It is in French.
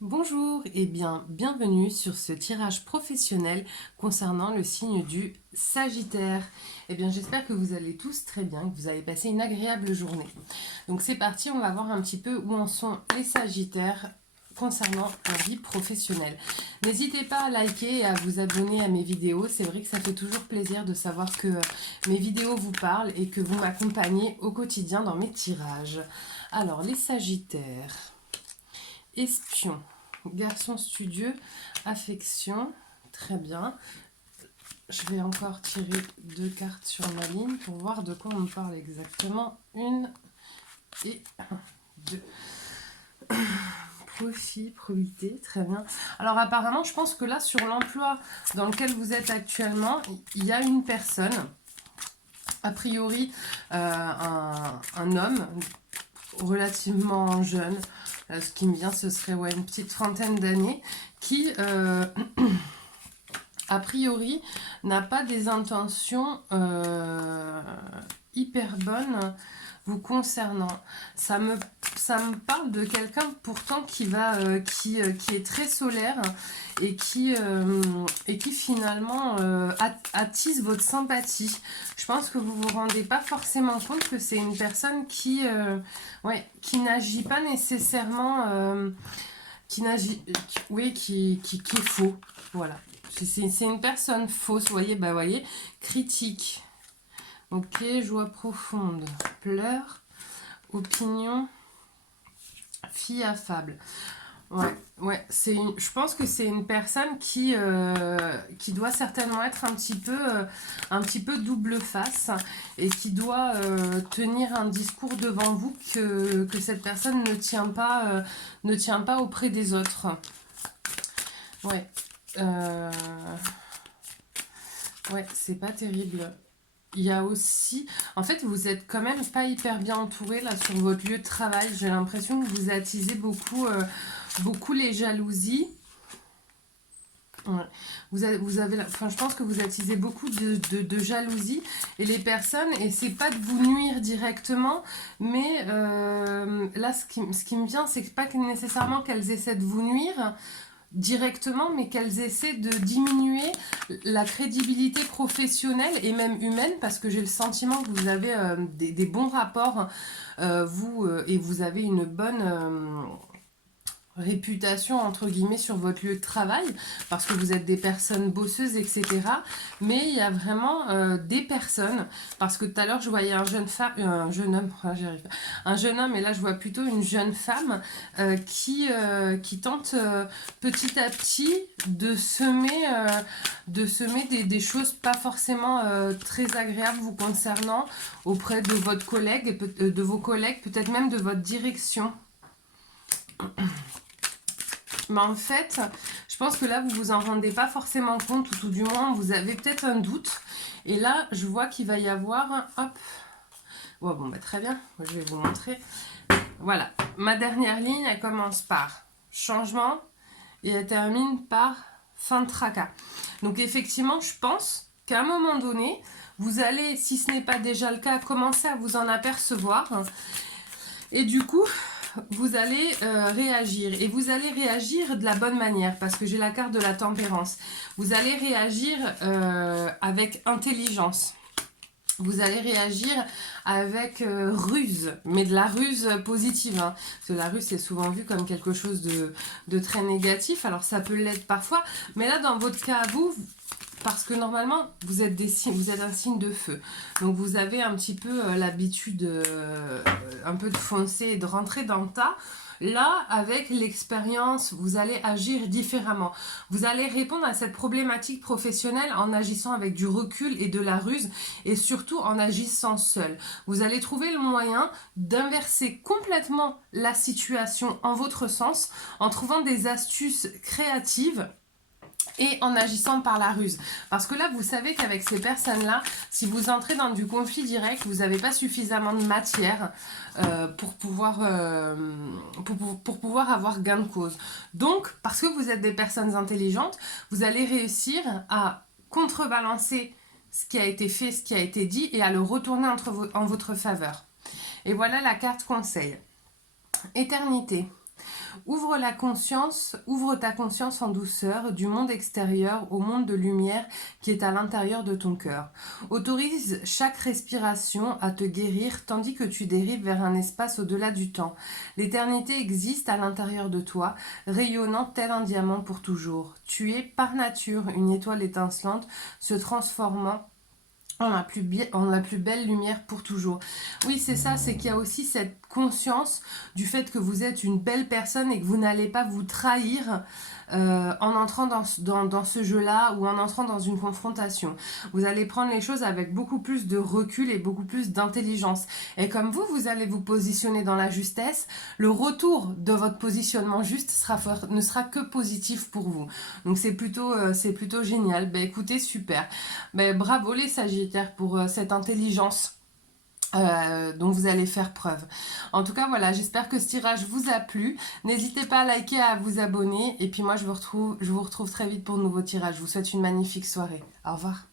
Bonjour et bienvenue sur ce tirage professionnel concernant le signe du Sagittaire. J'espère que vous allez tous très bien, que vous avez passé une agréable journée. Donc c'est parti, on va voir un petit peu où en sont les Sagittaires concernant leur vie professionnelle. N'hésitez pas à liker et à vous abonner à mes vidéos, c'est vrai que ça fait toujours plaisir de savoir que mes vidéos vous parlent et que vous m'accompagnez au quotidien dans mes tirages. Alors les Sagittaires... Espion, garçon studieux, affection, très bien. Je vais encore tirer 2 cartes sur ma ligne pour voir de quoi on me parle exactement. 1 et 2. Profit, probité, très bien. Alors apparemment, je pense que là, sur l'emploi dans lequel vous êtes actuellement, il y a une personne, a priori un homme relativement jeune, ce qui me vient, ce serait une petite trentaine d'années, qui, a priori, n'a pas des intentions hyper bonnes vous concernant. Ça me parle de quelqu'un pourtant qui est très solaire et qui finalement attise votre sympathie. Je pense que vous vous rendez pas forcément compte que c'est une personne qui n'agit pas nécessairement, qui est faux. Voilà. C'est une personne fausse, voyez, critique. Ok, joie profonde, pleurs, opinion, fille affable. Je pense que c'est une personne qui doit certainement être un petit peu double face et qui doit tenir un discours devant vous que cette personne ne tient pas auprès des autres. C'est pas terrible. Il y a aussi, en fait, vous êtes quand même pas hyper bien entouré là sur votre lieu de travail. J'ai l'impression que vous attisez beaucoup les jalousies. Je pense que vous attisez beaucoup de jalousie et les personnes, et c'est pas de vous nuire directement, mais là, ce qui me vient, c'est pas nécessairement qu'elles essaient de vous nuire directement, mais qu'elles essaient de diminuer la crédibilité professionnelle et même humaine, parce que j'ai le sentiment que vous avez des bons rapports, et vous avez une bonne réputation entre guillemets sur votre lieu de travail parce que vous êtes des personnes bosseuses, etc. Mais il y a vraiment des personnes, parce que tout à l'heure je voyais un jeune homme, un jeune homme, et là je vois plutôt une jeune femme qui tente petit à petit de semer des choses pas forcément très agréables vous concernant auprès de votre collègue, de vos collègues, peut-être même de votre direction. Mais en fait, je pense que là, vous vous en rendez pas forcément compte, ou tout du moins, vous avez peut-être un doute. Et là, je vois qu'il va y avoir... Hop. Très bien, je vais vous montrer. Voilà, ma dernière ligne, elle commence par changement et elle termine par fin de tracas. Donc effectivement, je pense qu'à un moment donné, vous allez, si ce n'est pas déjà le cas, commencer à vous en apercevoir. Et du coup, vous allez réagir, et vous allez réagir de la bonne manière, parce que j'ai la carte de la tempérance. Vous allez réagir avec intelligence. Vous allez réagir avec ruse, mais de la ruse positive, hein, parce que la ruse c'est souvent vu comme quelque chose de très négatif. Alors ça peut l'être parfois, mais là dans votre cas à vous, parce que normalement vous êtes un signe de feu, donc vous avez un petit peu l'habitude un peu de foncer et de rentrer dans le tas. Là, avec l'expérience, vous allez agir différemment. Vous allez répondre à cette problématique professionnelle en agissant avec du recul et de la ruse, et surtout en agissant seul. Vous allez trouver le moyen d'inverser complètement la situation en votre sens, en trouvant des astuces créatives et en agissant par la ruse. Parce que là, vous savez qu'avec ces personnes-là, si vous entrez dans du conflit direct, vous n'avez pas suffisamment de matière pour pouvoir avoir gain de cause. Donc, parce que vous êtes des personnes intelligentes, vous allez réussir à contrebalancer ce qui a été fait, ce qui a été dit, et à le retourner en votre faveur. Et voilà la carte conseil. Éternité. Ouvre ta conscience en douceur du monde extérieur au monde de lumière qui est à l'intérieur de ton cœur. Autorise chaque respiration à te guérir tandis que tu dérives vers un espace au-delà du temps. L'éternité existe à l'intérieur de toi, rayonnant tel un diamant pour toujours. Tu es par nature une étoile étincelante se transformant en la plus belle lumière pour toujours. Oui, c'est ça, c'est qu'il y a aussi cette conscience du fait que vous êtes une belle personne et que vous n'allez pas vous trahir en entrant dans ce jeu-là ou en entrant dans une confrontation. Vous allez prendre les choses avec beaucoup plus de recul et beaucoup plus d'intelligence. Et comme vous allez vous positionner dans la justesse, le retour de votre positionnement juste ne sera que positif pour vous. Donc c'est plutôt génial. Ben, écoutez, super. Ben, bravo les Sagittaires pour cette intelligence dont vous allez faire preuve. En tout cas, voilà, j'espère que ce tirage vous a plu. N'hésitez pas à liker, à vous abonner. Et puis moi, je vous retrouve très vite pour de nouveaux tirages. Je vous souhaite une magnifique soirée. Au revoir.